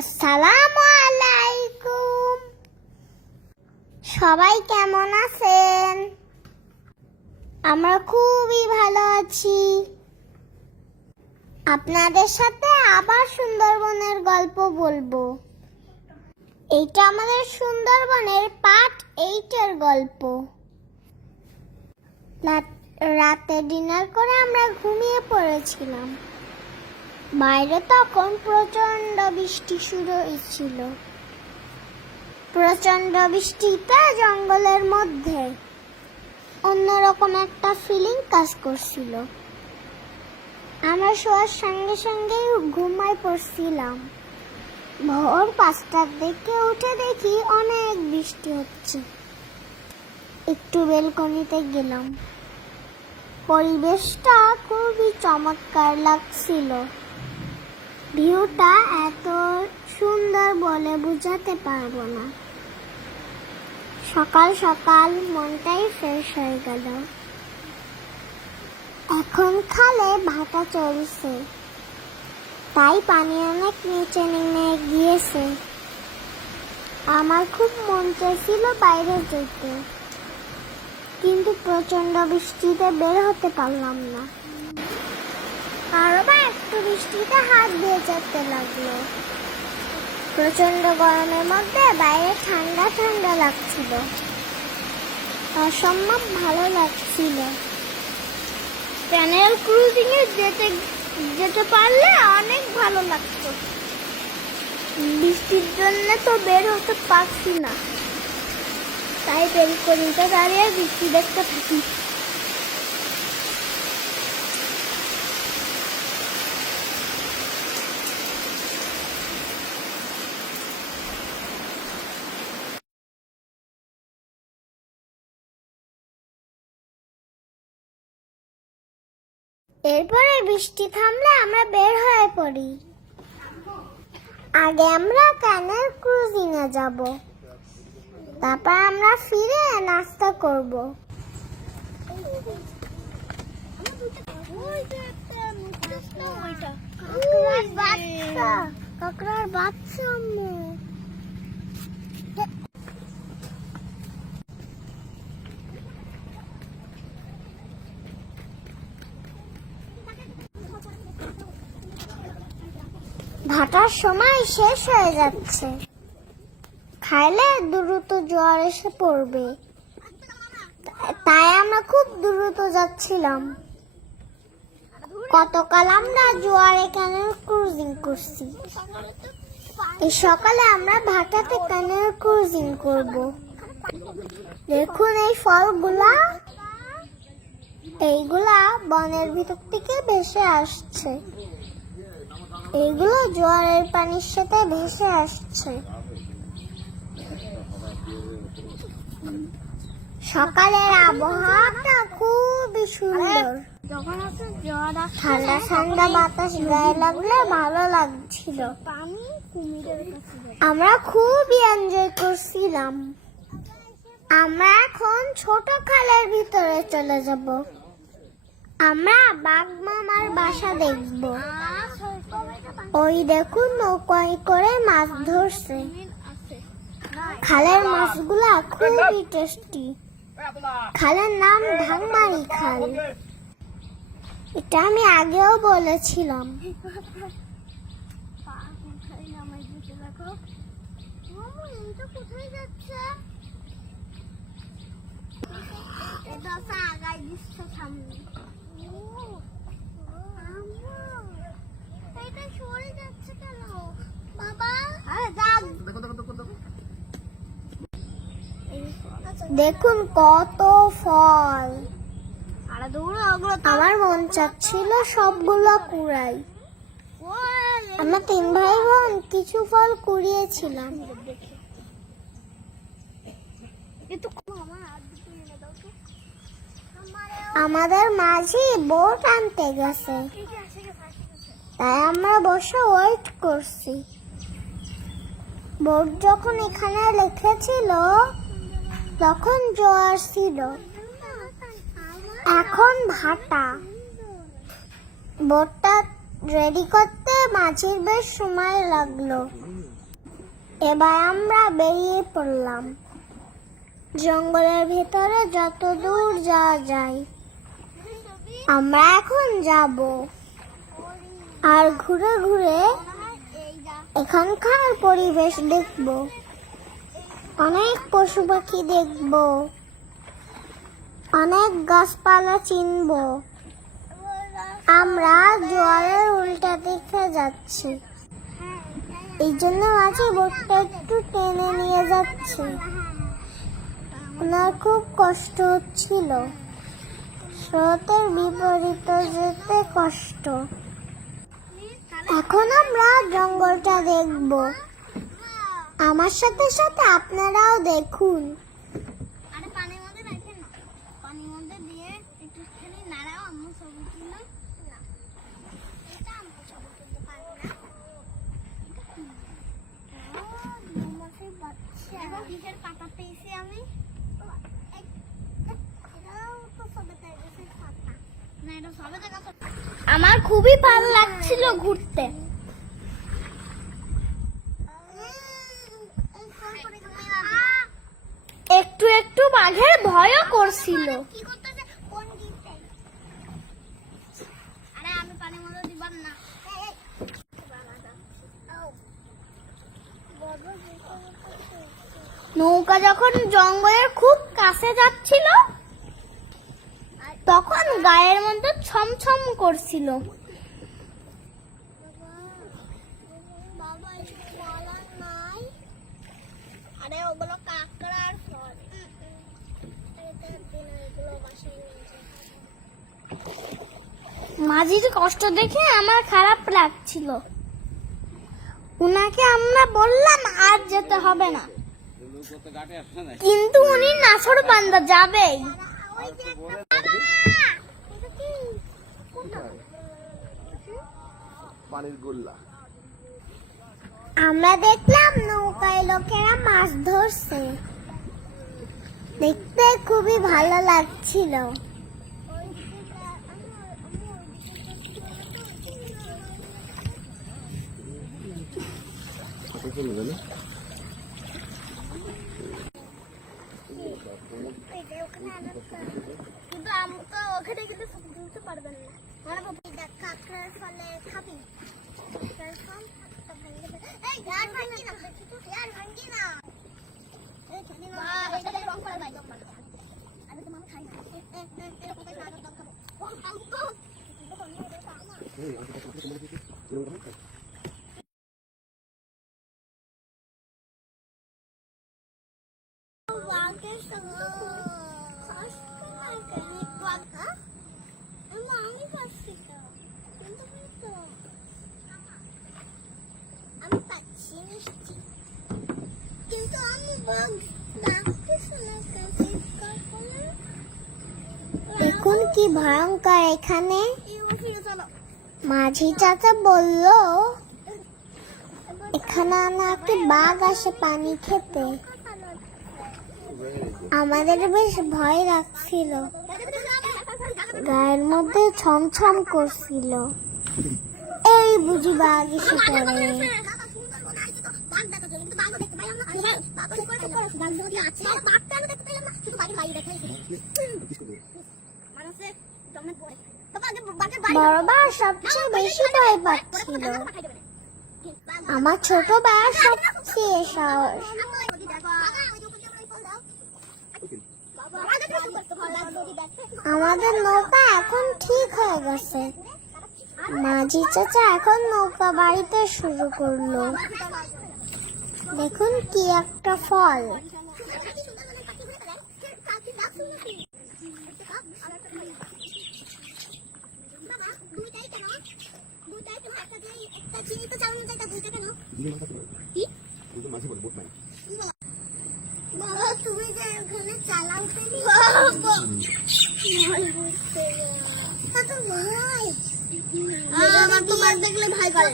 আসসালামু আলাইকুম। সবাই কেমন আছেন? আমরা খুবই ভালো আছি। আপনাদের সাথে আবার সুন্দরবনের গল্প বলবো। এইটা আমাদের সুন্দরবনের পার্ট 8 এর গল্প। রাতে ডিনার করে আমরা ঘুমিয়ে পড়েছিলাম। বাইরে তখন প্রচন্ড বৃষ্টি শুরু হয়েছিল। প্রচন্ড বৃষ্টিতে জঙ্গলের মধ্যে অন্যরকম একটা ফিলিং কাজ করছিল। আমরা শোয়ার সঙ্গে সঙ্গে ঘুমায় পড়ছিলাম। ভোর 5টার দিকে উঠে দেখি অনেক বৃষ্টি হচ্ছে। একটু বেলকনিতে গেলাম। পরিবেশটা খুবই চমৎকার লাগছিল। ভিউটা এত সুন্দর বলে বোঝাতে পারবো না। সকাল সকাল মনটাই ফ্রেশ হয়ে গেল। এখন খালে ভাটা চলছে, তাই পানি অনেক নিচে নেমে গিয়েছে। আমার খুব মন চাইছিল বাইরে যেতে, কিন্তু প্রচন্ড বৃষ্টিতে বের হতে পারলাম না। আরো একটু বৃষ্টিতে হাত দিয়ে যেতে লাগলো। প্রচন্ড গরমের মধ্যে বাইরে ঠান্ডা ঠান্ডা লাগছিল। অসম্ভব ভালো লাগছিল। ক্যানেল ক্রুজিং এ যেতে পারলে অনেক ভালো লাগতো। বৃষ্টির জন্য তো বের হতে পারছি না, তাই বেলকনিতে দাঁড়িয়ে বৃষ্টি দেখতে থাকি। এরপরে বৃষ্টি থামলে আমরা বের হয়ে পড়ি। আগে আমরা ক্যানেল ক্রুজিং এ যাব, তারপর আমরা ফিরে নাস্তা করব। কাকড়ার বাচ্চা আম্মু। ভাটার সময় শেষ হয়ে যাচ্ছে। খাইলে দ্রুত জ্বর এসে পড়বে, তাই আমরা খুব দ্রুত যাচ্ছিলাম। গতকাল আমরা জোয়ারে ক্যানেল ক্রুজিং করছি। এই সকালে আমরা ভাটাতে ক্যানেল ক্রুজিং করব। দেখুন এই ফলগুলা, এইগুলা বনের ভিতর থেকে ভেসে আসছে। এগুলো জোয়ারের পানির সাথে ভেসে আসছে। সকালের আবহাওয়াটা খুবই সুন্দর। ঠান্ডা ঠান্ডা বাতাস গায়ে লাগলে ভালো লাগছিল। আমরা খুবই এনজয় করছিলাম। আমরা এখন ছোট খালের ভিতরে চলে যাব। আমরা বাঘ মামার বাসা দেখব। ওই দেখুন নৌকায় করে মাছ ধরছে। খালের মাছগুলা খুবই টেস্টি। খালের নাম ঢাকমারি খাল। এটা আমি আগেও বলেছিলাম। দেখুন কত ফল। আমার মন চাচ্ছিল সবগুলো কুড়াই। আমরা 3 ভাই বোন কিছু ফল কুড়িয়েছিলাম। আমাদের মাঝি বোট আনতে গেছে, তাই আমরা বসে ওয়েট করছি। বোট যখন এখানে লিখেছিল তখন জোয়ার ছিল, এখন ভাটা। বোটটা রেডি করতে মাঝির বেশ সময় লাগলো। এবার আমরা বেরিয়ে পড়লাম জঙ্গলের ভেতরে যত দূর যাওয়া যায়। আমরা এখন যাব আর ঘুরে ঘুরে এখানকার পরিবেশ দেখব, অনেক পশু পাখি দেখব, অনেক গাছপালা চিনব। আমরা জোয়ারের উল্টা দিকে যাচ্ছি, এই জন্য মাঝি বোটটা একটু টেনে নিয়ে যাচ্ছে। ওনার খুব কষ্ট হচ্ছিল, স্রোতের বিপরীতে যেতে কষ্ট। এখন আমরা জঙ্গলটা দেখব, আমার সাথে সাথে আপনারাও দেখুন। আমার খুবই ভালো লাগছিল ঘুরতে। একটু একটু বাঘের ভয়ও করছিল। নৌকা যখন জঙ্গলের খুব কাছে যাচ্ছিল তখন গায়ের মধ্যে ছমছম করছিল। মাঝির কষ্ট দেখে আমার খারাপ লাগছিল। উনাকে আমরা বললাম আর যেতে হবে না, কিন্তু উনি নাছোড়বান্দা যাবেই। আমরা দেখলাম নৌকায় লোকেরা মাছ ধরছে, দেখতে খুবই ভালো লাগছিল। কিন্তু আমি তো ওখানে কিন্তু বুঝতে পারবেন না। কাঁকড়ার ফলে খাবি দেখুন কি ভয়ঙ্কর এখানে। মাঝি চাচা বলল এখানে নাকি বাঘ আসে পানি খেতে। আমাদের বেশ ভয় লাগছিল, গায়ের মধ্যে ছমছম করছিল। এই বুঝি বাঘ এসে পড়ে। বড় ভাই সবচেয়ে বেশি ভয় পাচ্ছিল, আমার ছোট ভাই সবচেয়ে সাহস। আমাদের নৌকা এখন ঠিক হয়ে গেছে। মাঝি চাচা এখন নৌকা বাড়িতে শুরু করলো। দেখুন কি একটা ফল। বাবা তুমি যে ওখানে চালাও আমার তো বাঘ দেখলে ভয় করে।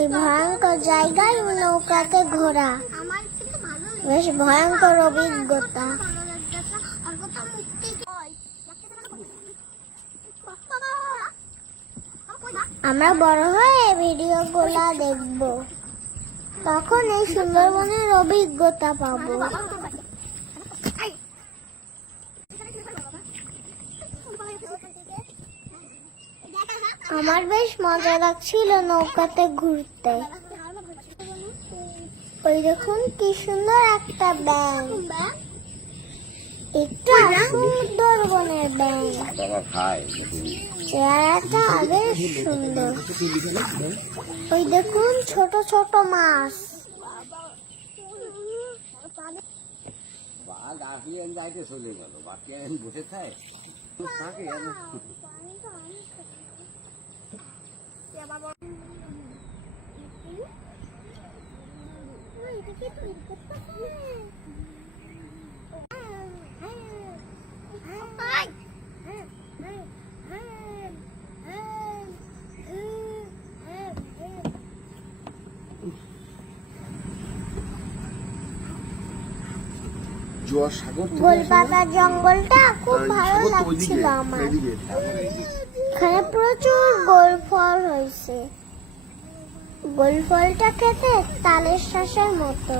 এই ভয়ঙ্কর জায়গায় নৌকাতে ঘোরা, বেশ ভয়ঙ্কর অভিজ্ঞতা। আমরা বড় হয়ে ভিডিওগুলো দেখব, তখন এই সুন্দরবনের অভিজ্ঞতা পাবো। আমার বেশ মজা লাগছিল নৌকাতে ঘুরতে। ওই দেখুন কি সুন্দর একটা ব্যাঙ, একটু সুন্দরবনের ব্যাঙ, চেহারাটা বেশ সুন্দর। ওই দেখুন ছোট ছোট মাছ। চলে গেল, বাকি বসে থাকে। গোলপাতার জঙ্গলটা খুব ভালো লাগছিল আমার। এখানে প্রচুর গোল ফল হয়েছে। গোল ফলটা খেতে তালের শাঁসের মতো,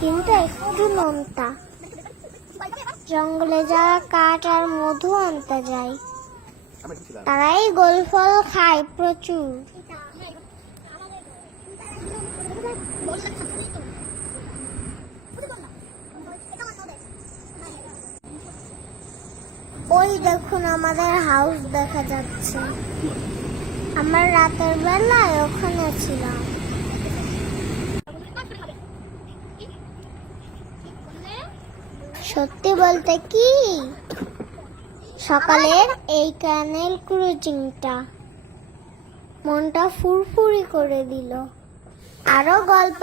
কিন্তু একটু নোনতা। জঙ্গলে যারা কাঠ আর মধু আনতে যায়, তারাই গোল ফল খায় প্রচুর। ওই দেখুন আমাদের হাউস দেখা যাচ্ছে। আমরা রাতের বেলায় ওখানে ছিলাম। সত্যি বলতে কি, সকালের এই ক্যানেল ক্রুজিংটা মনটা ফুরফুরি করে দিল। আরো গল্প